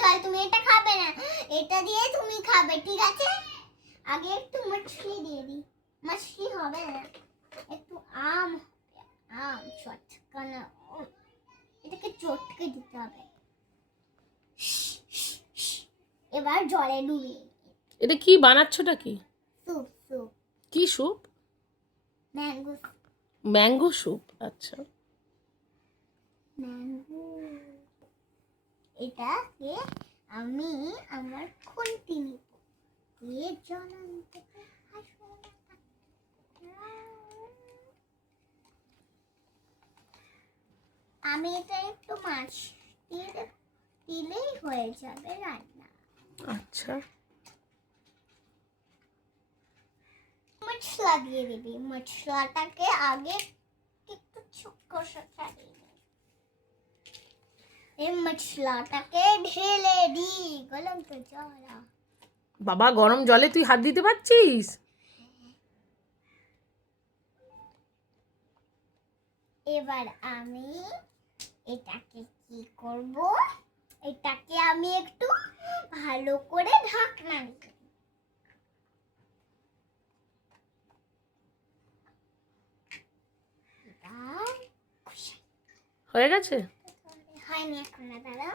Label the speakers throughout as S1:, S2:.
S1: জল তুমি এটা খাবে না। এটা দিয়ে তুমি খাবে ঠিক আছে? আগে একটু মাছলি দিয়ে দিই। মাছলি হবে না। একটু আম আম চটকানো এটাকে চটকে দিতে হবে। এবার জলে ডুবিয়ে
S2: এটা কি বানাচ্ছটা কি?
S1: Soup soup.
S2: কি স্যুপ?
S1: ম্যাঙ্গো
S2: ম্যাঙ্গো স্যুপ আচ্ছা।
S1: ম্যাঙ্গো এটাকে আমি আমার খুন্তি নিব দিয়ে না। আমি এটা একটু মাছ দিয়ে দিলেই হয়ে যাবে রান্না
S2: আচ্ছা
S1: মশলা দিয়ে দিবি মশলাটাকে আগে একটু ছাড়িয়ে নে। এই মশলাটাকে ঢেলে দি গরম তো জল
S2: বাবা গরম জলে তুই হাত দিতে পারছিস?
S1: এবার আমি এটাকে কি করব? এটাকে আমি একটু ভালো করে ঢাকনা
S2: হয়ে গেছে?
S1: হয়নি এখন না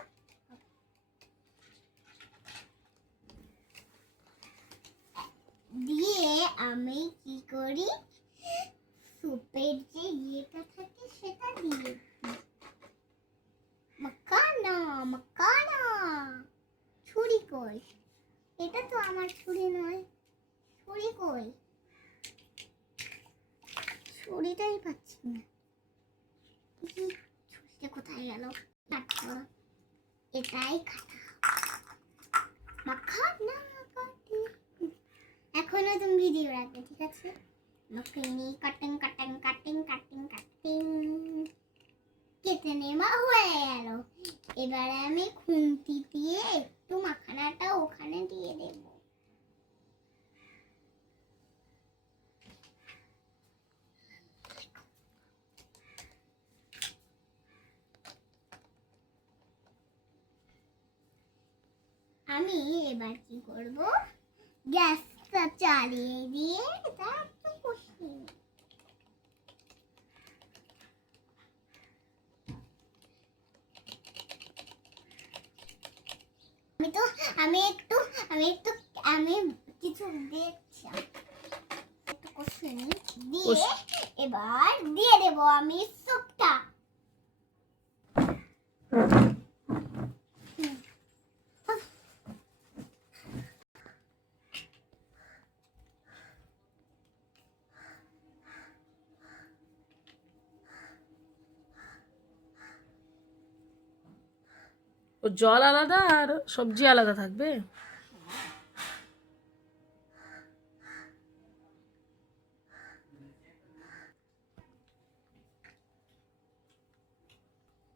S1: দিয়ে আমি কি করি? সুপের যে ইয়েটা থাকে সেটা দিয়ে দিই। মাখানা মাখানা। ছুরি কই? এটা তো আমার ছুরি নয়। ছুরি কই? ছুরিটাই পাচ্ছি না। ছুরিটা কোথায় গেল? এটাই কাটা এখনও তুমি ভিডিও রাখবে ঠিক আছে makhani cutting cutting cutting cutting cutting কেটে নেওয়া হয়ে গেল এবারে আমি খুন্তি দিয়ে একটু মাখানাটা ওখানে দিয়ে দেব আমি এবার কি করব? গ্যাসটা চালিয়ে দিয়ে একটু কষিয়ে আমি তো আমি একটু আমি একটু আমি কিছু দেখছি। একটু কষিয়ে দিয়ে এবার দিয়ে দেব আমি স্যুপটা
S2: ও জল আলাদা আর সবজি আলাদা থাকবে?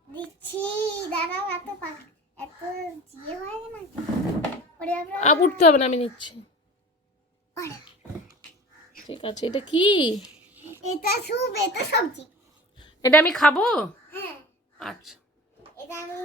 S1: দিচ্ছি দাঁড়াও এত এত জিয়ে হয় না ওরে
S2: উঠতে হবে না আমি নিচ্ছি। ঠিক আছে এটা কি?
S1: এটা স্যুপ এটা সবজি।
S2: এটা আমি খাব?
S1: হ্যাঁ।
S2: আচ্ছা।
S1: এটা আমি